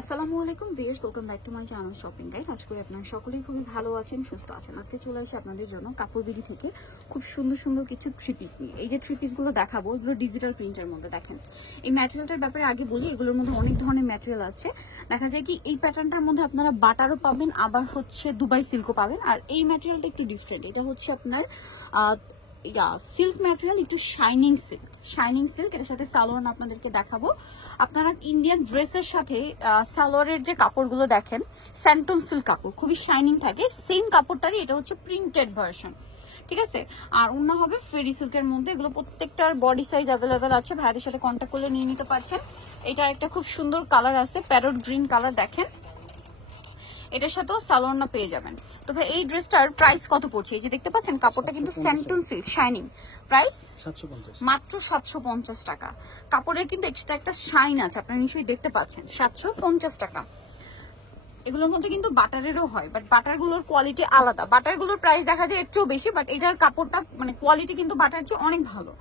আসসালামু আলাইকুম viewers, welcome back to my channel shopping guide. আশা করি আপনারা সকলেই খুবই ভালো আছেন, সুস্থ আছেন। আজকে চলে আসি আপনাদের জন্য কাপড় বিডি থেকে খুব সুন্দর সুন্দর কিছু থ্রি পিস নিয়ে। এই যে থ্রি পিসগুলো দেখাবো, এগুলো ডিজিটাল প্রিন্টের মধ্যে। দেখেন এই ম্যাটেরিয়ালটার ব্যাপারে আগে বলি, এগুলোর মধ্যে অনেক ধরনের ম্যাটেরিয়াল আছে। দেখা যায় কি এই প্যাটার্নটার মধ্যে আপনারা বাটারও পাবেন, আবার হচ্ছে দুবাই সিল্কও পাবেন। আর এই ম্যাটেরিয়ালটা একটু ডিফারেন্ট, এটা হচ্ছে আপনার সিল্ক ম্যাটেরিয়াল, একটু শাইনিং সিল্ক। এটার সাথে সালোয়ার আপনাদেরকে দেখাবো। আপনারা ইন্ডিয়ান ড্রেসের সাথে সালোয়ারের যে কাপড়গুলো দেখেন, স্যান্টন সিল্ক কাপড় খুবই শাইনিং থাকে, সেম কাপড়টারই এটা হচ্ছে প্রিন্টেড ভার্সন, ঠিক আছে। আর অন্য হবে ফেরি সিল্কের মধ্যে। এগুলো প্রত্যেকটার বডি সাইজ অ্যাভেলেবেল আছে, ভাইদের সাথে কন্ট্যাক্ট করলে নিয়ে নিতে পারছেন। এটা একটা খুব সুন্দর কালার আছে, প্যারট গ্রিন কালার। দেখেন এটার সাথেও সালোয়ারটা পেয়ে যাবেন। তো ভাই এই ড্রেসটার প্রাইস কত পড়ছে? এই যে দেখতে পাচ্ছেন কাপড়টা কিন্তু স্যান্টন সিল্ক শাইনিং, প্রাইস মাত্র 750 টাকা। কাপড়ের কিন্তু এক্সট্রা একটা শাইন আছে, আপনারা নিশ্চয়ই দেখতে পাচ্ছেন। 750 টাকা। এগুলোর মধ্যে কিন্তু বাটারেরও হয়, বাট বাটারগুলোর কোয়ালিটি আলাদা। বাটারগুলোর প্রাইস দেখা যায় একটু বেশি, বাট এটার কাপড়টা মানে কোয়ালিটি কিন্তু বাটার চেয়ে অনেক ভালো।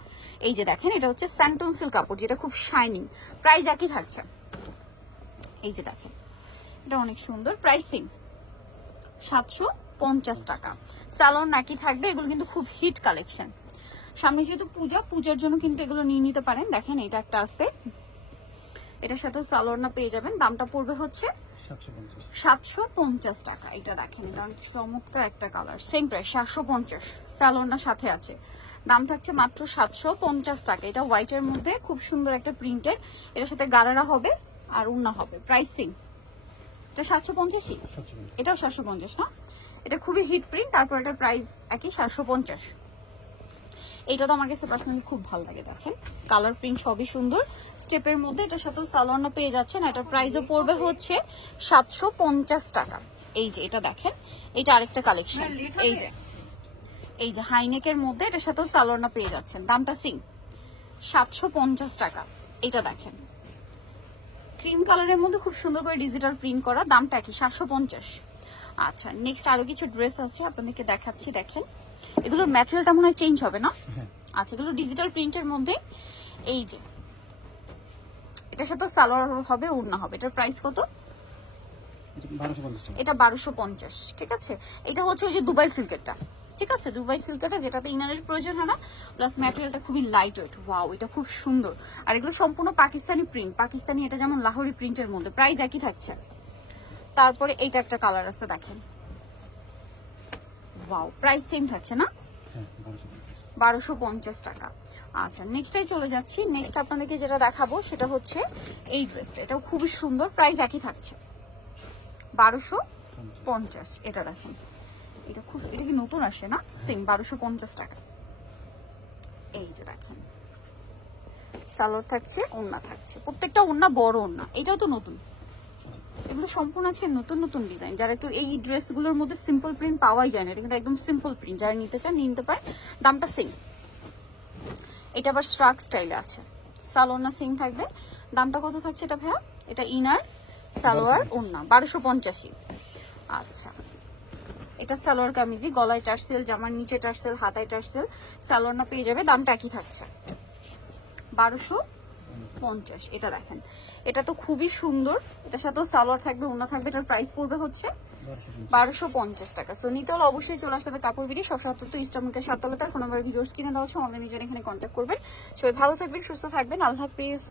এই যে দেখেন এটা হচ্ছে স্যান্টন সিল্ক কাপড়, যেটা খুব শাইনিং, প্রাইস একই থাকছে। এই যে দেখেন এটা অনেক সুন্দর, প্রাইসিং 750 টাকা। সালোয়ার নাকি থাকবে। এগুলো কিন্তু খুব হিট কালেকশন। সামনে যেহেতু পূজার জন্য কিন্তু এগুলো নিয়ে নিতে পারেন। দেখেন এটা একটা আছে, এটার সাথে সালোয়ার না পেয়ে যাবেন। দামটা পড়বে হচ্ছে 750 টাকা। এটা দেখেন এটা অনেক চমৎকার একটা কালার, সেম প্রাইস 750। সালোয়ারটা সাথে আছে, দাম থাকছে মাত্র 750 টাকা। এটা হোয়াইটের মধ্যে খুব সুন্দর একটা প্রিন্টের, এটার সাথে গারারা হবে আর উন্না হবে। প্রাইসিং এটা 750, এটাও 750 না। এটা খুবই হিট প্রিন্ট, তারপর এটার প্রাইস একই 750। এইটা তো আমার কাছে পার্সোনালি খুব ভালো লাগে। দেখেন কালার প্রিন্ট সবই সুন্দর, স্টেপের মধ্যে। এটার সাথে সালোয়ারটা পেয়ে যাচ্ছেন। এটার প্রাইসও পড়বে হচ্ছে 750 টাকা। এই যে এটা দেখেন, এটা আরেকটা কালেকশন। এই যে হাইনেকের মধ্যে এটার সাথেও সালোয়ারটা পেয়ে যাচ্ছেন। দামটা সিং 750 টাকা। এটা দেখেন ক্রিম কালারের মধ্যে খুব সুন্দর করে ডিজিটাল প্রিন্ট করা, দামটা কি 750। আচ্ছা নেক্সট আরো কিছু ড্রেস আছে আপনাদেরকে দেখাচ্ছি। দেখেন এগুলোর ম্যাটেরিয়ালটা মনে হয় চেঞ্জ হবে না। আচ্ছা এগুলো ডিজিটাল প্রিন্টের মধ্যে। এই যে এটার সাথে সালোয়ার হবে, ওড়না হবে। এটার প্রাইস কত? এটা 1250, ঠিক আছে। এটা হচ্ছে ওই যে দুবাই সিল্কেরটা, ঠিক আছে। দুবাই সিল্কটা যেটাতে ইনারের প্রয়োজন হয় না, প্লাস ম্যাটেরিয়ালটা খুবই লাইট ওয়েট। ওয়াও এটা খুব সুন্দর। আর এগুলো সম্পূর্ণ পাকিস্তানি প্রিন্ট, পাকিস্তানি এটা যেমন লাহোরি প্রিন্টের মধ্যে। প্রাইস একই থাকছে। তারপরে এইটা একটা কালার আছে দেখেন, ওয়াও প্রাইস সেম থাকছে না, 1250 টাকা। আচ্ছা নেক্সটটাই চলে যাচ্ছি। নেক্সট আপনাদেরকে যেটা দেখাবো সেটা হচ্ছে এই ড্রেসটা। এটাও খুবই সুন্দর, প্রাইস একই থাকছে 1250। এটা দেখেন এটা কি নতুন আসে না, সেম 1250 টাকা। এই যে দেখেন সালোয়ার থাকছে, ওড়না থাকছে, প্রত্যেকটা ওড়না বড় ওড়না। এটাও তো নতুন, এগুলো সম্পূর্ণ আছে নতুন নতুন ডিজাইন। যারা একটু এই ড্রেসগুলোর মধ্যে সিম্পল প্রিন্ট পাওয়াই যায় না, এটা কিন্তু একদম সিম্পল প্রিন্ট। যারা নিতে চান নিতে পারেন, দামটা সেম। এটা আবার স্ট্রাক স্টাইলে আছে, সালোয়ার না সেম থাকবে। দামটা কত থাকছে এটা ভাইয়া? এটা ইনার সালোয়ার ওড়না 1250। আচ্ছা এটা সালোয়ার কামিজি, গলায় টার্সেল, জামার নিচে টার্সেল, হাতায় টার্সেল, সালোয়ার না পেয়ে যাবে। দামটা একই থাকছে 1250। এটা দেখেন এটা তো খুবই সুন্দর, এটার সাথেও সালোয়ার থাকবে, ওড়না থাকবে। এটার প্রাইস পড়বে হচ্ছে 1250 টাকা। সো নিতে হলে অবশ্যই চলে আসতে হবে কাপড় বিডি, সব ৭৭ ইস্টার্নকে ৭ তলাতে। ফোন নাম্বার ভিডিওর স্ক্রিনে দেওয়া হচ্ছে, অনলাইনে জন্য এখানে কন্ট্যাক্ট করবেন। সবাই ভালো থাকবেন, সুস্থ থাকবেন, আল্লাহ হাফেজ।